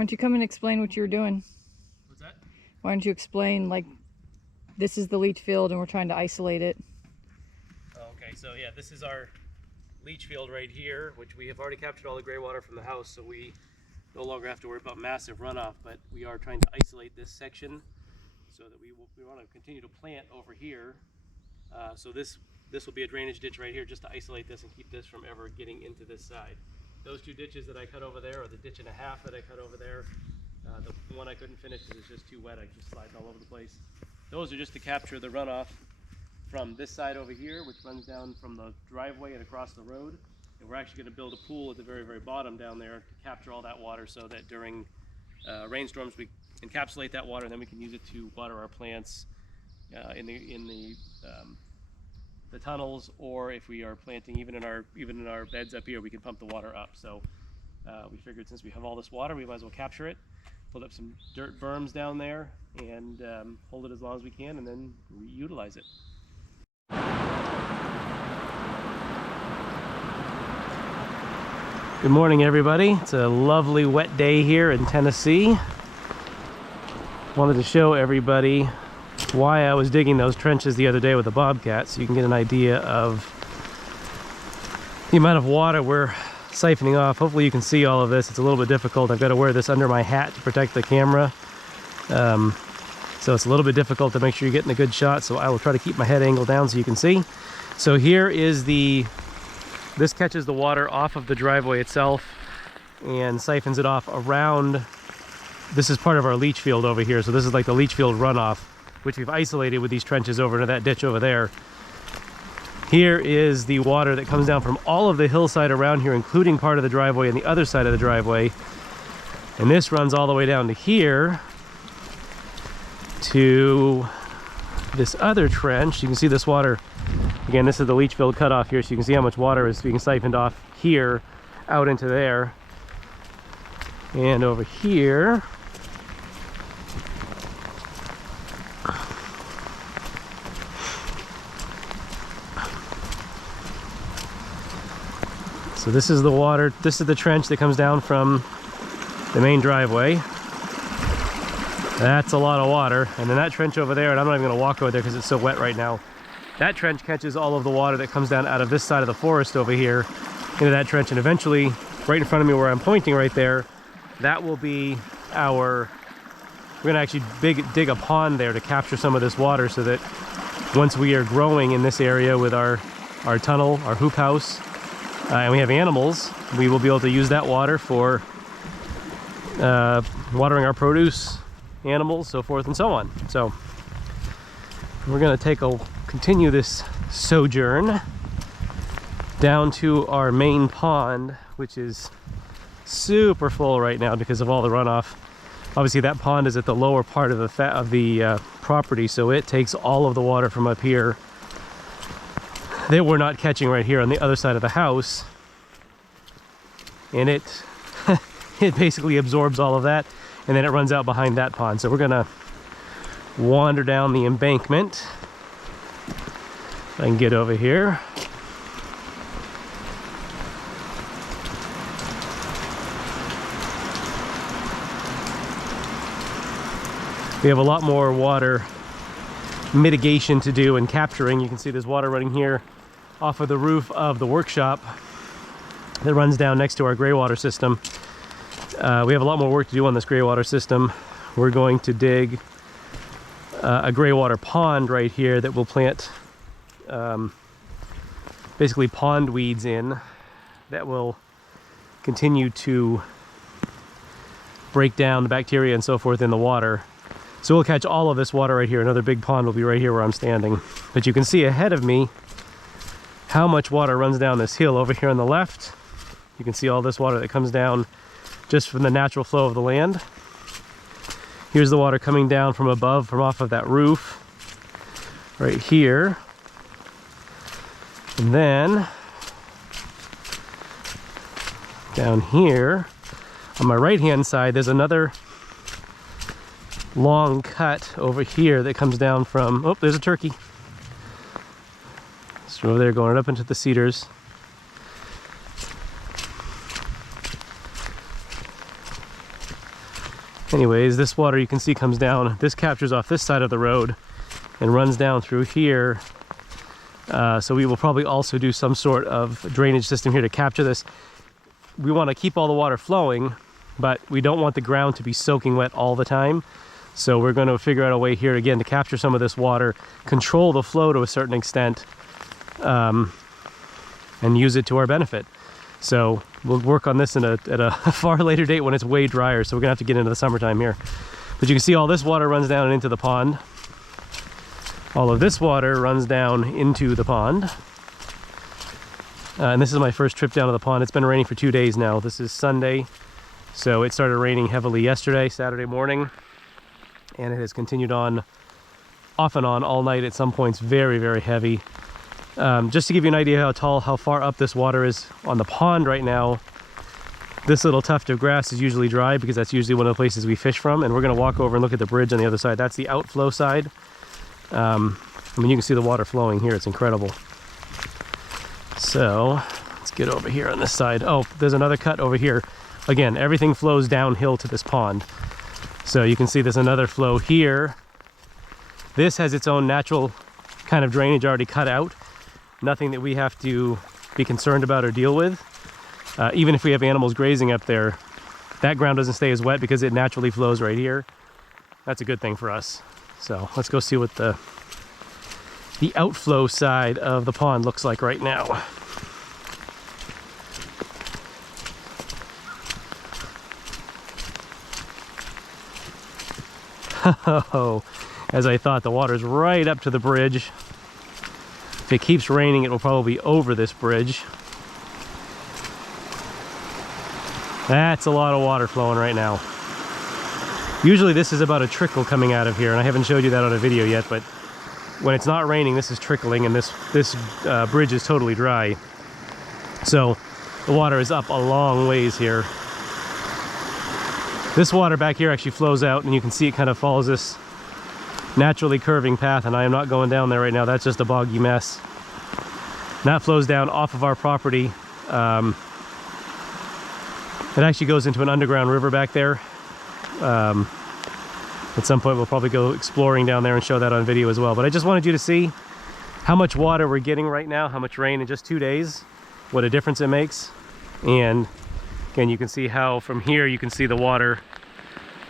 Why don't you come and explain what you were doing? What's that? Why don't you explain, like, this is the leach field and we're trying to isolate it. Oh, okay. Okay, so yeah, this is our leach field right here, which we have already captured all the gray water from the house, so we no longer have to worry about massive runoff, but we are trying to isolate this section so that we want to continue to plant over here. So this will be a drainage ditch right here just to isolate this and keep this from ever getting into this side. Those two ditches that I cut over there, or the ditch and a half that I cut over there, the one I couldn't finish because it's just too wet, I just sliding all over the place. Those are just to capture the runoff from this side over here, which runs down from the driveway and across the road. And we're actually going to build a pool at the very, very bottom down there to capture all that water so that during rainstorms we encapsulate that water and then we can use it to water our plants in the tunnels, or if we are planting even in our beds up here, we can pump the water up. So we figured since we have all this water, we might as well capture it, put up some dirt berms down there, and hold it as long as we can, and then reutilize it. Good morning, everybody. It's a lovely wet day here in Tennessee. Wanted to show everybody why I was digging those trenches the other day with the Bobcat, so you can get an idea of the amount of water we're siphoning off. Hopefully you can see all of this. It's a little bit difficult. I've got to wear this under my hat to protect the camera. So it's a little bit difficult to make sure you're getting a good shot, so I will try to keep my head angled down so you can see. So here is this catches the water off of the driveway itself and siphons it off around. This is part of our leach field over here, so this is like the leach field runoff, which we've isolated with these trenches over into that ditch over there. Here is the water that comes down from all of the hillside around here, including part of the driveway and the other side of the driveway. And this runs all the way down to here, to this other trench. You can see this water, again, this is the leach field cutoff here, so you can see how much water is being siphoned off here out into there. And over here, so this is the water, this is the trench that comes down from the main driveway. That's a lot of water. And then that trench over there, and I'm not even going to walk over there because it's so wet right now. That trench catches all of the water that comes down out of this side of the forest over here into that trench, and eventually right in front of me where I'm pointing right there, that will be we're going to actually dig a pond there to capture some of this water, so that once we are growing in this area with our tunnel, our hoop house, and we have animals, we will be able to use that water for watering our produce, animals, so forth and so on. So we're going to continue this sojourn down to our main pond, which is super full right now because of all the runoff. Obviously that pond is at the lower part of the property, so it takes all of the water from up here that we're not catching right here on the other side of the house, and it it basically absorbs all of that, and then it runs out behind that pond. So we're gonna wander down the embankment. If I can get over here. We have a lot more water mitigation to do and capturing. You can see there's water running here off of the roof of the workshop that runs down next to our gray water system. We have a lot more work to do on this gray water system. We're going to dig a gray water pond right here that we'll plant basically pond weeds in that will continue to break down the bacteria and so forth in the water. So we'll catch all of this water right here. Another big pond will be right here where I'm standing. But you can see ahead of me how much water runs down this hill over here on the left. You can see all this water that comes down just from the natural flow of the land. Here's the water coming down from above, from off of that roof right here. And then down here on my right hand side, there's another long cut over here that comes down from, oh, there's a turkey. So over there going up into the cedars. Anyways, this water you can see comes down, this captures off this side of the road and runs down through here So we will probably also do some sort of drainage system here to capture this. We want to keep all the water flowing, but we don't want the ground to be soaking wet all the time. So we're going to figure out a way here again to capture some of this water, control the flow to a certain extent, and use it to our benefit. So we'll work on this at a far later date when it's way drier. So we're gonna have to get into the summertime here. But you can see all this water runs down and into the pond. All of this water runs down into the pond. And this is my first trip down to the pond. It's been raining for 2 days now. This is Sunday. So it started raining heavily yesterday, Saturday morning. And it has continued on off and on all night, at some points very, very heavy. Just to give you an idea how far up this water is on the pond right now, this little tuft of grass is usually dry because that's usually one of the places we fish from. And we're going to walk over and look at the bridge on the other side. That's the outflow side. I mean, you can see the water flowing here. It's incredible. So let's get over here on this side. Oh, there's another cut over here. Again, everything flows downhill to this pond. So you can see there's another flow here. This has its own natural kind of drainage already cut out. Nothing that we have to be concerned about or deal with. Even if we have animals grazing up there, that ground doesn't stay as wet because it naturally flows right here. That's a good thing for us. So let's go see what the outflow side of the pond looks like right now. Oh, as I thought, the water's right up to the bridge. If it keeps raining, it will probably be over this bridge. That's a lot of water flowing right now. Usually this is about a trickle coming out of here, and I haven't showed you that on a video yet, but when it's not raining, this is trickling, and this bridge is totally dry. So the water is up a long ways here. This water back here actually flows out, and you can see it kind of follows this naturally curving path, and I am not going down there right now. That's just a boggy mess. And that flows down off of our property. It actually goes into an underground river back there. At some point we'll probably go exploring down there and show that on video as well. But I just wanted you to see how much water we're getting right now, how much rain in just 2 days, what a difference it makes. And again, you can see how from here you can see the water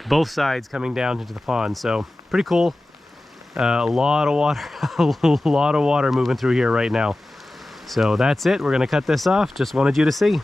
both sides coming down into the pond. So pretty cool. A lot of water, a lot of water moving through here right now. So that's it. We're going to cut this off. Just wanted you to see.